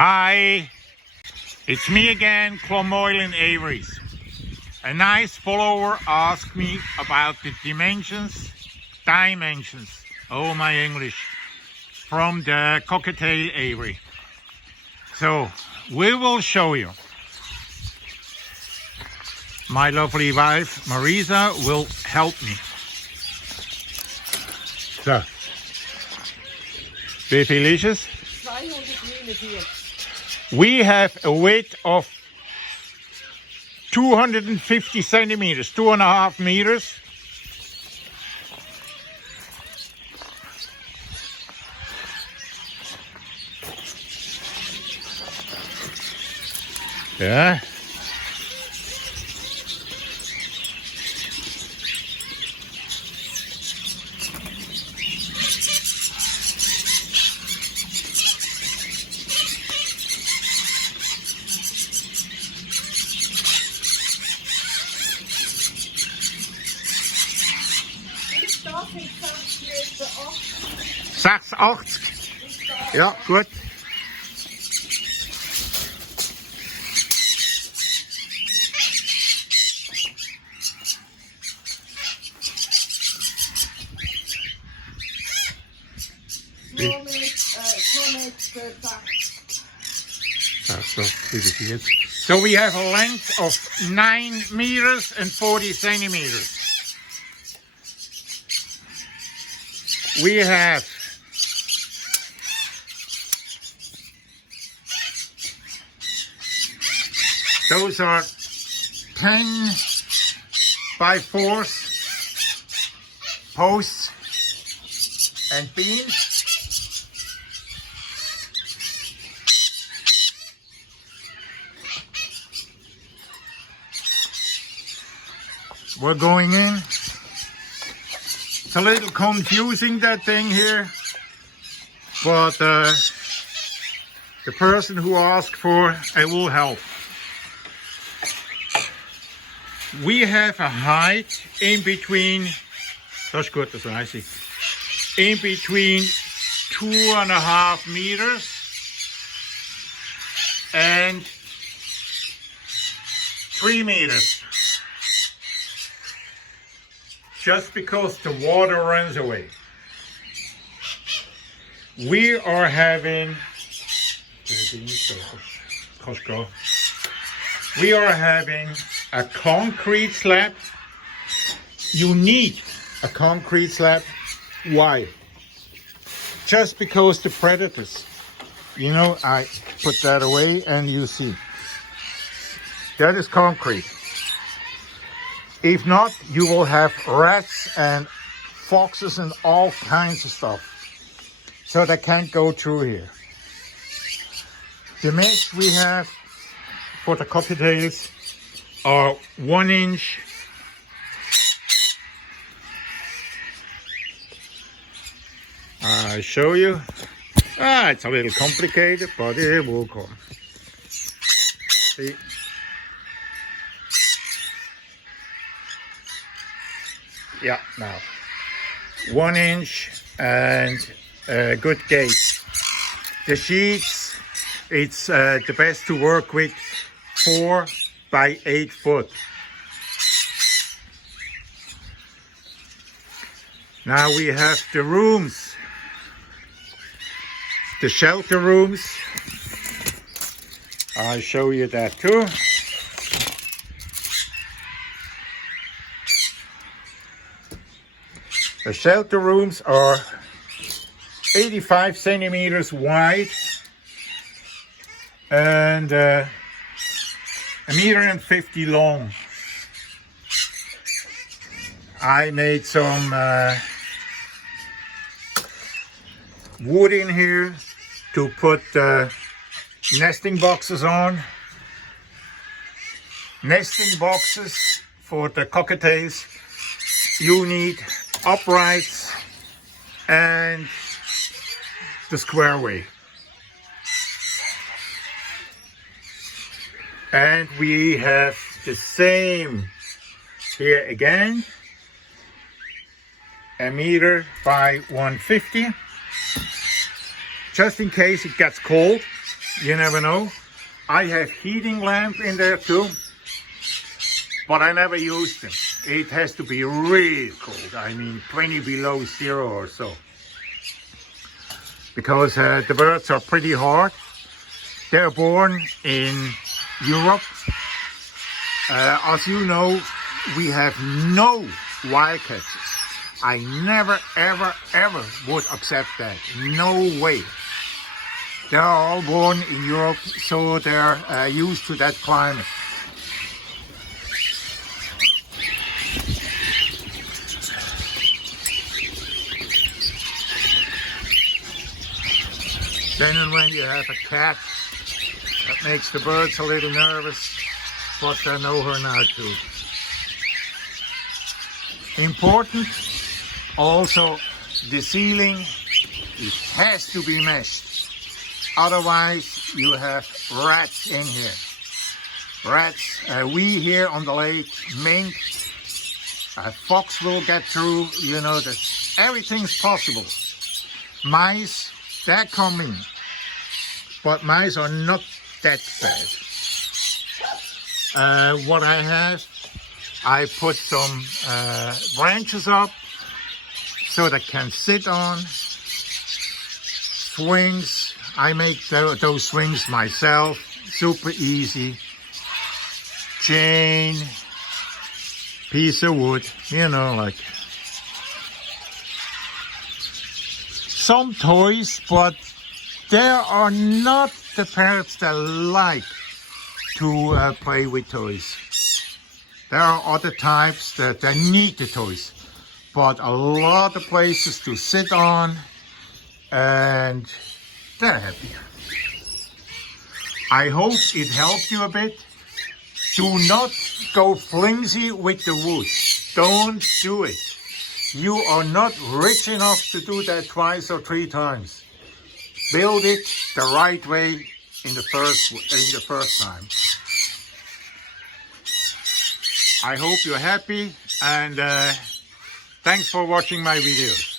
Hi, it's me again, Clonmoylan Aviaries. A nice follower asked me about the dimensions, oh my English, from the Cockatiel Aviary. So, we will show you. My lovely wife, Marisa, will help me. So, wie viel ist es? 249. We have a width of 250 centimeters, 2.5 meters. Yeah. Darf ich 86. Ja, gut. So we have a length of 9 meters and 40 centimeters. We have those are 10 by 4s posts and beams. We're going in. It's a little confusing, that thing here, but the person who asked for it will help. We have a height in between, that's good, das weiß ich, in between 2.5 meters and 3 meters. Just because the water runs away. We are having a concrete slab. You need a concrete slab. Why? Just because the predators, you know, I put that away and you see. That is concrete. If not, you will have rats and foxes and all kinds of stuff. So they can't go through here. The mesh we have for the cockatiels are 1 inch. I'll show you. It's a little complicated, but it will come. See? Yeah, now 1 inch and a good gauge. The sheets, it's the best to work with 4 by 8 foot. Now we have the rooms, the shelter rooms. I'll show you that too. The shelter rooms are 85 centimeters wide and 1.50 meters long. I made some wood in here to put nesting boxes on. Nesting boxes for the cockatiels, you need uprights and the square way. And we have the same here again, 1 meter by 150. Just in case it gets cold, You never know. I have heating lamp in there too, but I never use them. It has to be really cold. I mean 20 below zero or so. Because the birds are pretty hard. They're born in Europe. As you know, we have no wildcats. I never, ever, ever would accept that. No way. They're all born in Europe, so they're used to that climate. Then and when you have a cat, that makes the birds a little nervous, but they know her now too. Important, also the ceiling, it has to be meshed. Otherwise you have rats in here. Rats, we here on the lake, mink, a fox will get through, you know, that everything's possible. Mice, they're coming, but mice are not that bad. What I have, I put some branches up so they can sit on. Swings, I make those swings myself, super easy. Chain, piece of wood, you know, like some toys, but there are not the parrots that like to play with toys. There are other types that they need the toys, but a lot of places to sit on, and they're happy. I hope it helped you a bit. Do not go flimsy with the wood. Don't do it. You are not rich enough to do that twice or three times. Build it the right way in the first time. I hope you're happy, and thanks for watching my videos.